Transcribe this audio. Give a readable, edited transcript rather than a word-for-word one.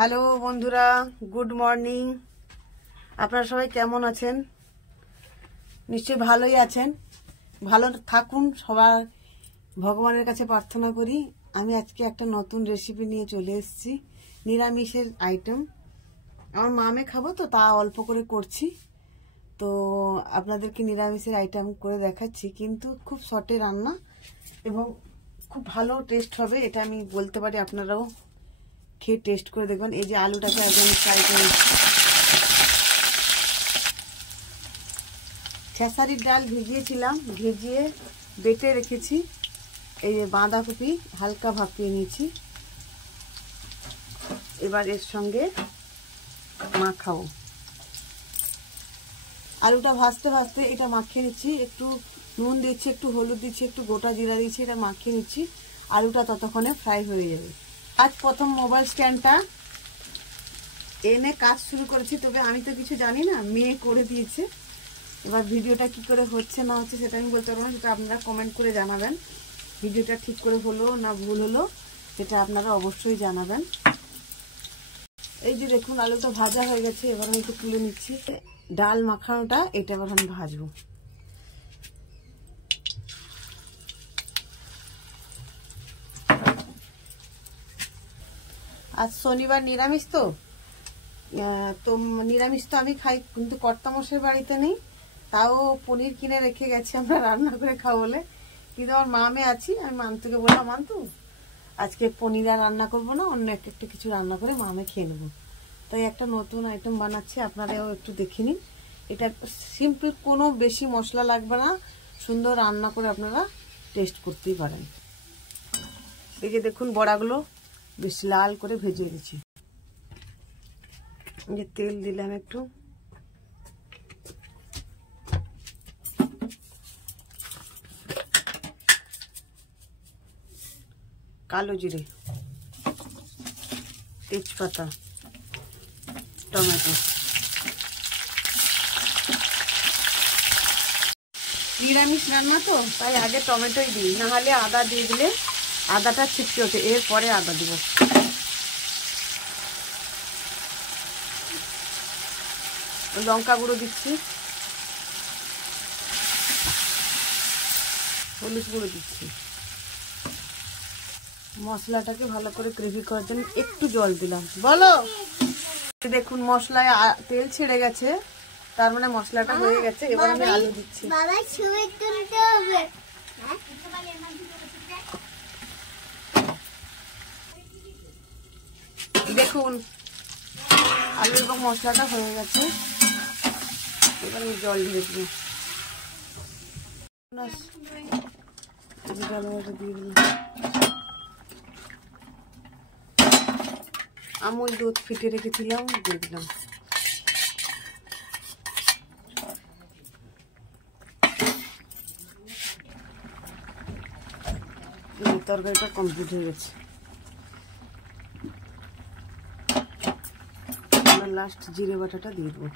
Hello বন্ধুরা, good morning. আপনারা সবাই কেমন আছেন? নিশ্চয়ই ভালোই আছেন। ভালো থাকুন সবার, ভগবানের কাছে প্রার্থনা করি। আমি আজকে একটা নতুন রেসিপি নিয়ে চলে এসেছি, নিরামিষের আইটেম। আমার মামে খাবো তো, তা অল্প করে করছি। তো আপনাদেরকে নিরামিষের আইটেম করে দেখাচ্ছি, কিন্তু খুব শর্টে রান্না এবং খুব ভালো টেস্ট হবে, এটা আমি বলতে পারি। আপনারাও খেয়ে টেস্ট করে দেখবেন। এই যে আলুটাকে একদম ফ্রাই করে, খেসারির ডাল ভিজিয়েছিলাম, ভিজিয়ে বেটে রেখেছি। এই যে বাঁধাকপি হালকা ভাপিয়ে নিয়েছি, এবার এর সঙ্গে মাখাবো। আলুটা ভাজতে ভাজতে এটা মাখিয়ে নিচ্ছি, একটু নুন দিচ্ছি, একটু হলুদ দিচ্ছি, একটু গোটা জিরা দিচ্ছি, এটা মাখিয়ে নিচ্ছি। আলুটা ততক্ষণে ফ্রাই হয়ে যাবে। আজ প্রথম মোবাইল স্ট্যান্ডটা এনে কাজ শুরু করেছি, তবে আমি তো কিছু জানি না, মেয়ে করে দিয়েছে। এবার ভিডিওটা কি করে হচ্ছে না হচ্ছে সেটা আমি বলতে পারবো না, সেটা আপনারা কমেন্ট করে জানাবেন। ভিডিওটা ঠিক করে হলো না ভুল হলো সেটা আপনারা অবশ্যই জানাবেন। এই যে দেখুন আলুটা ভাজা হয়ে গেছে, এবার আমি একটু তুলে নিচ্ছি। ডাল মাখানোটা এটা এবার আমি ভাজবো। আজ শনিবার, নিরামিষ তো নিরামিষ তো আমি খাই, কিন্তু কর্তামশাই বাড়িতে নেই। তাও পনির কিনে রেখে গেছি আমরা রান্না করে খাবো বলে। কিন্তু আমার মামে আছি, আমি মান্তুকে বললাম, মান্তু আজকে পনির আর রান্না করবো না, অন্য একটা কিছু রান্না করে মামে খেয়ে নেবো। তাই একটা নতুন আইটেম বানাচ্ছি, আপনারাও একটু দেখে নিন। এটা সিম্পল, কোনো বেশি মশলা লাগবে না, সুন্দর রান্না করে আপনারা টেস্ট করতেই পারেন। এই যে দেখুন বড়াগুলো বেশ লাল করে ভেজে দিচ্ছি। যে তেল দিলাম একটু, কালো জিরে, তেজপাতা, টমেটো। নিরামিষ রান্না তো তাই আগে টমেটোই দিই, না হলে আদা দিয়ে দিলে আদাটা ছিটকে ওঠে, এরপরে আদা দিব। লঙ্কা গুঁড়ো দিচ্ছি, হলুদ গুঁড়ো দিচ্ছি। মশলাটাকে ভালো করে গ্রেভি করার জন্য একটু জল দিলাম। বলো, দেখুন মশলায় তেল ছেড়ে গেছে, তার মানে মশলাটা হয়ে গেছে। এবার আমি আলু দিচ্ছি। দেখুন আলু এবং মশলাটা হয়ে গেছে, এবার আমি জল দিয়ে দিই। আমুল দুধ ফিটে রেখেছিলাম, দিয়ে দিলাম। তরকারিটা কমপ্লিট হয়ে গেছে। লাস্ট জিরে বাটাটা দিয়ে দেবো।